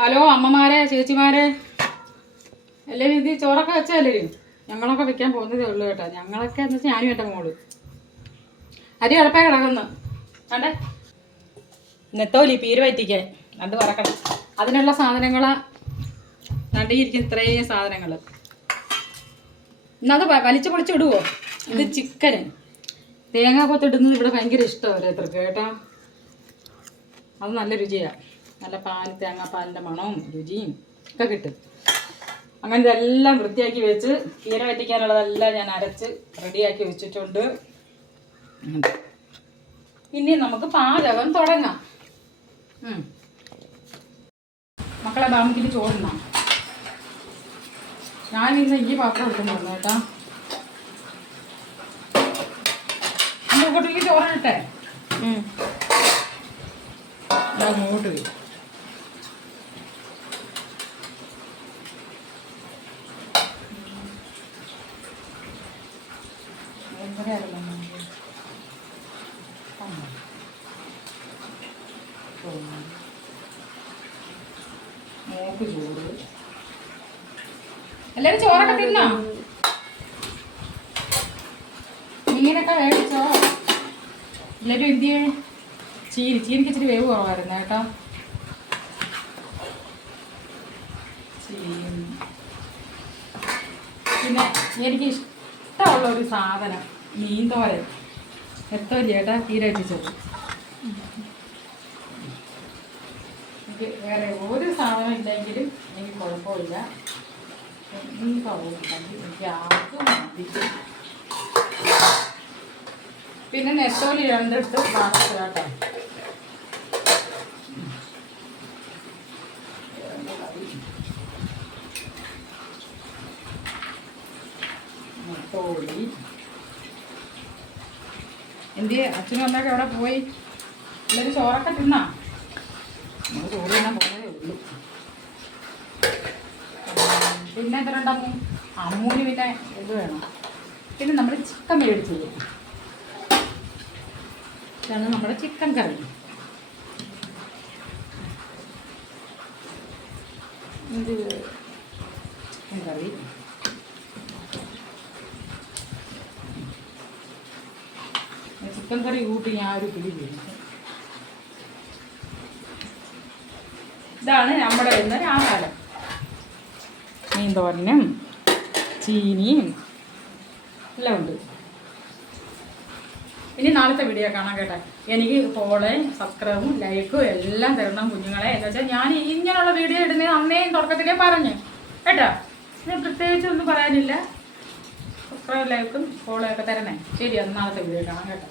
Hello അമ്മമാരെ ചേച്ചിമാരെ എല്ലാവരും ഇത് ചോറൊക്കെ വെച്ചല്ലേ? ഞങ്ങളൊക്കെ വെക്കാൻ പോകുന്നതേ ഉള്ളൂ കേട്ടോ. ഞങ്ങളൊക്കെ എന്ന് വെച്ചാൽ ഞാനും എൻ്റെ മോള് അരി ഉഴപ്പേ കിടക്കുന്നു കണ്ടേ. നെത്തോലി പീര് വറ്റിക്കാൻ അത് വറക്കണം. അതിനുള്ള സാധനങ്ങൾ നടിയിരിക്കുന്ന ഇത്രയും സാധനങ്ങൾ ഇന്നത് വലിച്ചു പൊളിച്ചിടുവോ? ഇത് ചിക്കന് തേങ്ങാക്കൊത്തിടുന്നത് ഇവിടെ ഭയങ്കര ഇഷ്ടമാണ് ഓരോരുത്തർക്ക് കേട്ടോ. അത് നല്ല രുചിയാണ്. നല്ല തേങ്ങാപ്പാലിൻ്റെ മണവും രുചിയും ഒക്കെ കിട്ടും. അങ്ങനെ ഇതെല്ലാം വൃത്തിയാക്കി വെച്ച് പീര വറ്റിക്കാനുള്ളതെല്ലാം ഞാൻ അരച്ച് റെഡിയാക്കി വെച്ചിട്ടുണ്ട്. ഇനി നമുക്ക് പാചകം തുടങ്ങാം. മക്കളെ ബാമിക്കിന് ചോറുന്നാം. ഞാനിന്ന് ഈ പാത്രം എടുക്കുന്നു പറഞ്ഞു കേട്ടോ. അങ്ങോട്ടേക്ക് ചോറിട്ടെ അങ്ങോട്ട് വരും. മോക്ക് ചോറ്. എല്ലാരും ചോറൊക്കെ തിന്നോ? മീനൊക്കെ മേടിച്ചോ? എല്ലാരും എന്തിയെ? ചീനിക്ക് ഇച്ചിരി വേവ് കുറവായിരുന്നു കേട്ടോ. പിന്നെ എനിക്ക് ഇഷ്ടമുള്ള ഒരു സാധനം മീൻ തോരൻ. എത്തല്ലേ ചേട്ടാ തീരട്ടിച്ചത്. എനിക്ക് വേറെ ഒരു സാധനം ഇല്ലെങ്കിലും എനിക്ക് കുഴപ്പമില്ല. എനിക്ക് ആർക്കും മതി. പിന്നെ നെത്തോലി രണ്ടിട്ട് വറുത്ത് കേട്ടോ. നെത്തോലി എന്ത് അച്ഛനും അമ്മയൊക്കെ എവിടെ പോയി? എല്ലാവരും ചോറൊക്കെ തിന്നാ? നമ്മൾ ചോറ് തിന്നാൻ പോകുന്നതേ ഉള്ളൂ. പിന്നെ എത്ര ഉണ്ടാവും? അമ്മൂന് പിന്നെ ഇത് വേണം. പിന്നെ നമ്മൾ ചിക്കൻ മേടിച്ച് ചെയ്യും. ഇതാണ് നമ്മുടെ ചിക്കൻ കറി. ഇത് ചിക്കൻ കറി. ചിക്കൻ കറി കൂട്ടി ഞാൻ ഒരു പിടി കഴിച്ചു. ഇതാണ് നമ്മുടെ ഇന്നൊരു ആഹാരം. മീൻ തോരനും ചീനിയും എല്ലാം ഉണ്ട്. ഇനി നാളത്തെ വീഡിയോ കാണാൻ കേട്ടെ. എനിക്ക് ഫോളോ സബ്സ്ക്രൈബും ലൈക്കും എല്ലാം തരണം കുഞ്ഞുങ്ങളെ. എന്താ വെച്ചാൽ ഞാൻ ഇങ്ങനെയുള്ള വീഡിയോ ഇടുന്നത് അന്നേയും തുടക്കത്തിലേ പറഞ്ഞു കേട്ടോ. ഞാൻ പ്രത്യേകിച്ചൊന്നും പറയാനില്ല. സബ്സ്ക്രൈബ് ലൈക്കും ഫോളോ ഒക്കെ തരണേ. ശരി, അത് നാളത്തെ വീഡിയോ കാണാം കേട്ടോ.